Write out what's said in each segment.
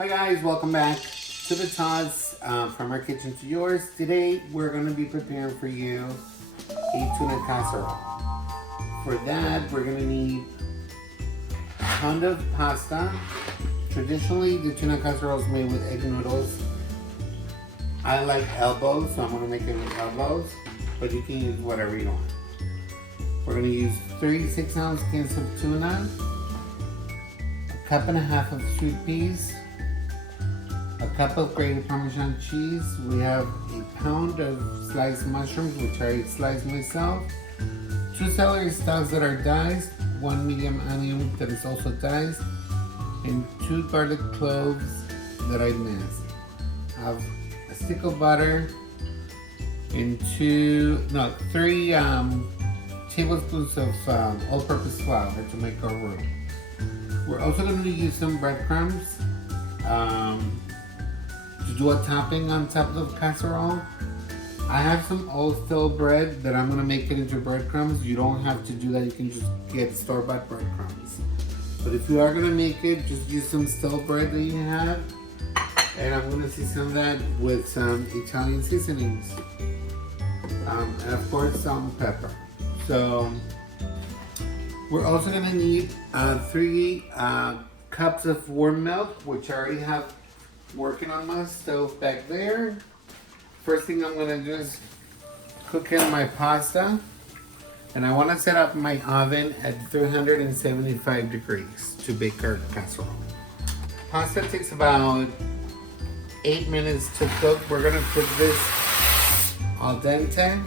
Hi guys, welcome back to the Todd's from our kitchen to yours. Today we're going to be preparing for you a tuna casserole. For that we're going to need a pound of pasta. Traditionally the tuna casserole is made with egg noodles. I like elbows, so I'm going to make it with elbows, but you can use whatever you want. We're going to use 3 6-ounce cans of tuna, a cup and a half of sweet peas, a cup of grated Parmesan cheese. We have a pound of sliced mushrooms, which I sliced myself, 2 celery stalks that are diced, 1 medium onion that is also diced, and 2 garlic cloves that I minced. I have a stick of butter and 3 tablespoons of all-purpose flour to make our roux. We're also going to use some breadcrumbs to do a topping on top of the casserole. I have some old stale bread that I'm going to make it into breadcrumbs. You don't have to do that. You can just get store-bought breadcrumbs. But if you are going to make it, just use some stale bread that you have. And I'm going to season that with some Italian seasonings. And of course some pepper. So we're also going to need 3 cups of warm milk, which I already have working on my stove back there. First thing I'm going to do is cook in my pasta. And I want to set up my oven at 375 degrees to bake our casserole. Pasta takes about 8 minutes to cook. We're going to cook this al dente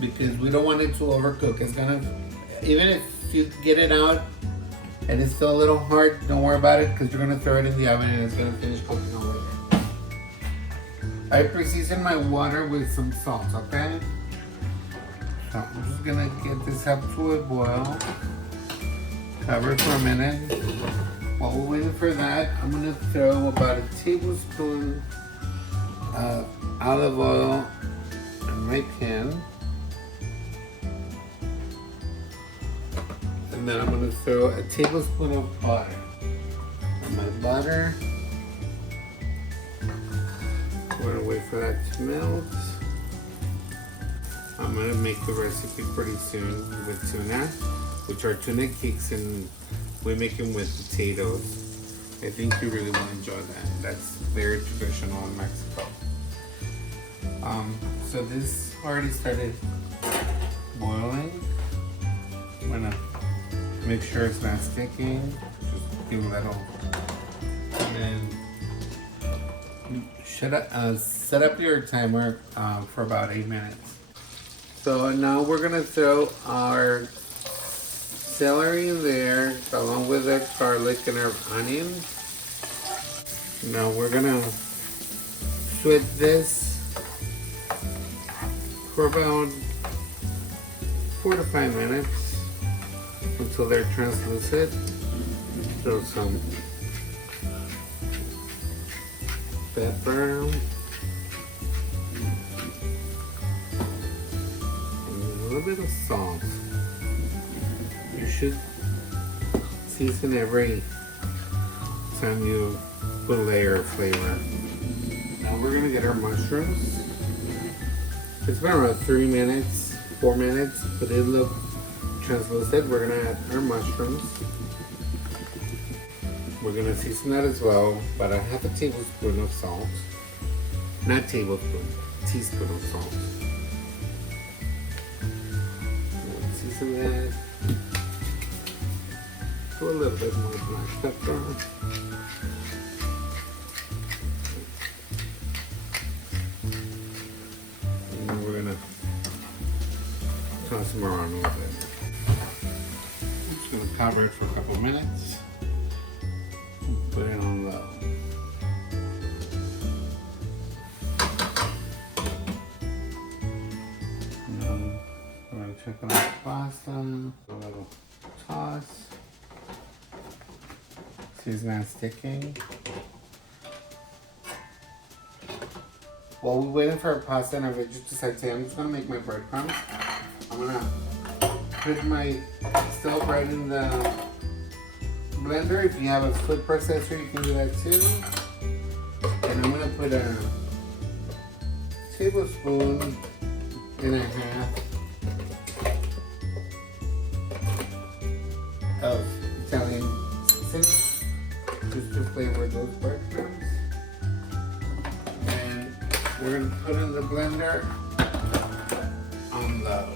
because we don't want it to overcook. It's gonna, even if you get it out and it's still a little hard, don't worry about it because you're gonna throw it in the oven and it's gonna finish cooking over there. I pre-seasoned my water with some salt, okay? So I'm just gonna get this up to a boil. Cover it for a minute. While we're waiting for that, I'm gonna throw about a tablespoon of olive oil in my pan. And then I'm going to throw a tablespoon of butter on my butter. We're going to wait for that to melt. I'm going to make the recipe pretty soon with tuna, which are tuna cakes, and we make them with potatoes. I think you really will enjoy that. That's very traditional in Mexico. So this already started boiling. I'm going to make sure it's not sticking. Just give it a little, and then set up your timer for about 8 minutes. So now we're gonna throw our celery in there along with our garlic and our onions. Now we're gonna sweat this for about 4 to 5 minutes. Until they're translucent. Throw some pepper and a little bit of salt. You should season every time you put a layer of flavor. Now we're gonna get our mushrooms. It's been around 3 minutes, 4 minutes, but it looks translucent. We're gonna add our mushrooms. We're gonna season that as well, but I have a tablespoon of salt. Not tablespoon, teaspoon of salt. We'll season that. Do a little bit more black pepper. And then we're gonna toss them around a little bit. Gonna cover it for a couple minutes and put it on low. Now we're gonna check on our pasta, a little toss. See it's not sticking. While we're waiting for our pasta and our veggies to saute, I'm just gonna make my breadcrumbs. I'm gonna put my stale bread in the blender. If you have a food processor, you can do that too. And I'm gonna put a tablespoon and a half of Italian seasoning, just to flavor those breadcrumbs. And we're gonna put in the blender on low.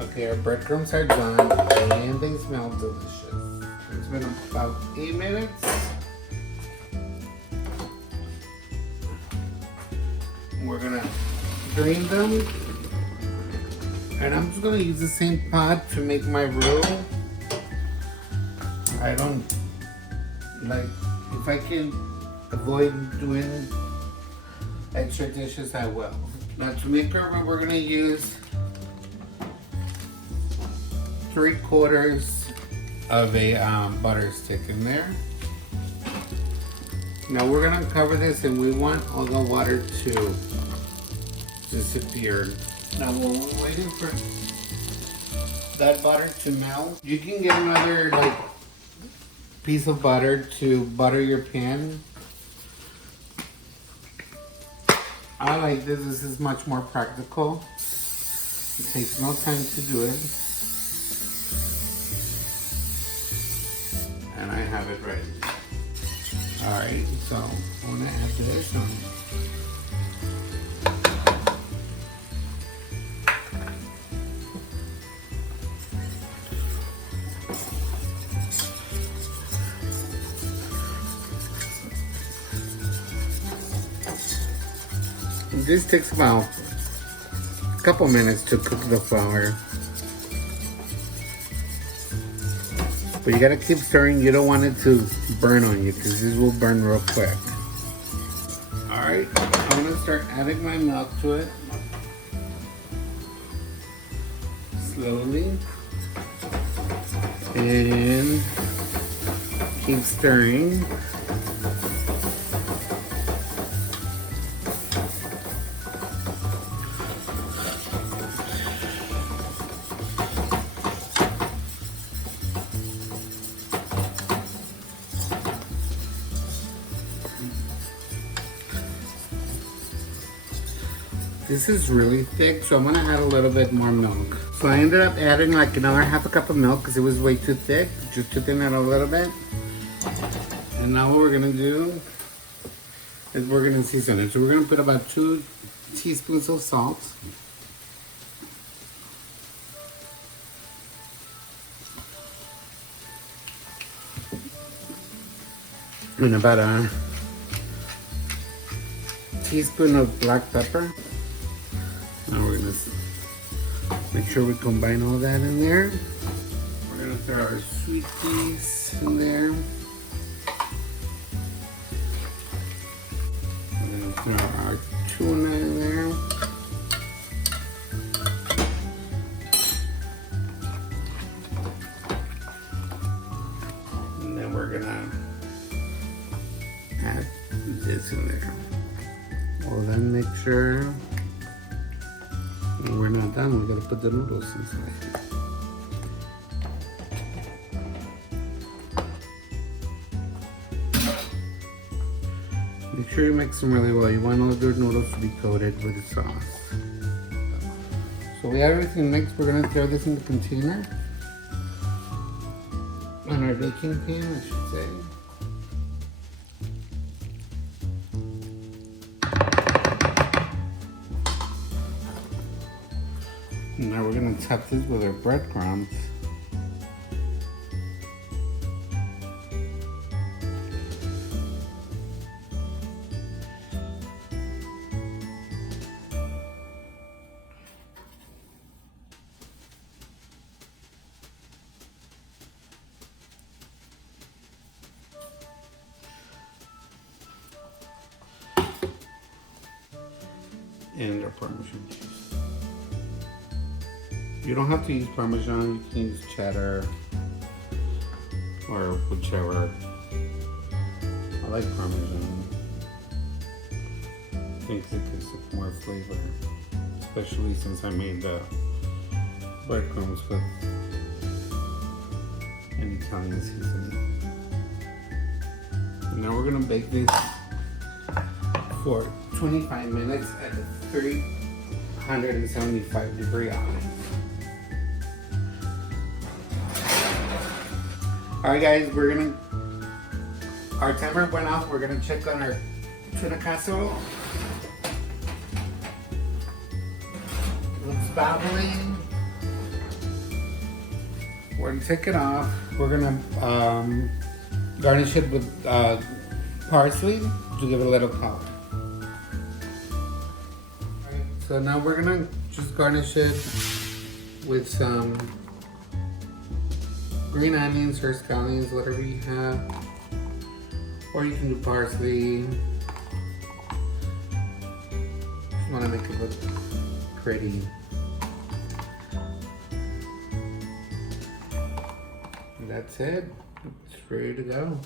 Okay, our breadcrumbs are done and they smell delicious. It's been about 8 minutes. We're gonna drain them. And I'm just gonna use the same pot to make my roux. I don't like, if I can avoid doing extra dishes, I will. Now to make our roux, we're gonna use 3/4 of a butter stick in there. Now we're gonna cover this and we want all the water to disappear. Now while we're waiting for that butter to melt, you can get another like piece of butter to butter your pan. I like this. This is much more practical. It takes no time to do it. And I have it ready. Alright, so I want to add this on. This takes about a couple minutes to cook the flour. But you gotta keep stirring. You don't want it to burn on you because this will burn real quick. Alright, I'm gonna start adding my milk to it. Slowly. And keep stirring. This is really thick, so I'm gonna add a little bit more milk. So I ended up adding like another half a cup of milk because it was way too thick, just to thin it a little bit. And now what we're gonna do is we're gonna season it. So we're gonna put about 2 teaspoons of salt. And about a teaspoon of black pepper. Now we're gonna make sure we combine all that in there. We're gonna throw our sweet peas in there. We're gonna throw our tuna in there. And then we're gonna add this in there. Well, then make sure we're not done. We gotta put the noodles inside. Make sure you mix them really well. You want all the noodles to be coated with the sauce. So we have everything mixed. We're gonna throw this in the container. On our baking pan, I should say. Now we're gonna top this with our breadcrumbs. And our Parmesan cheese. You don't have to use Parmesan, you can use cheddar or whichever. I like Parmesan. I think it gives it more flavor, especially since I made the breadcrumbs with an Italian seasoning. And now we're gonna bake this for 25 minutes at a 375-degree oven. Alright guys, our timer went off. We're gonna check on our tuna casserole. Looks bubbling. We're gonna take it off. We're gonna garnish it with parsley to give it a little color. So now we're gonna just garnish it with some green onions or scallions, whatever you have. Or you can do parsley. Just wanna make it look pretty. And that's it. It's ready to go.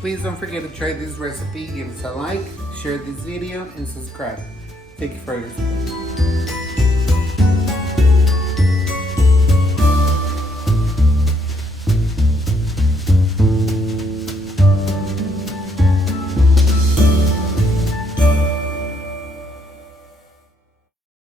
Please don't forget to try this recipe. Give us a like, share this video, and subscribe. Thank you for your support.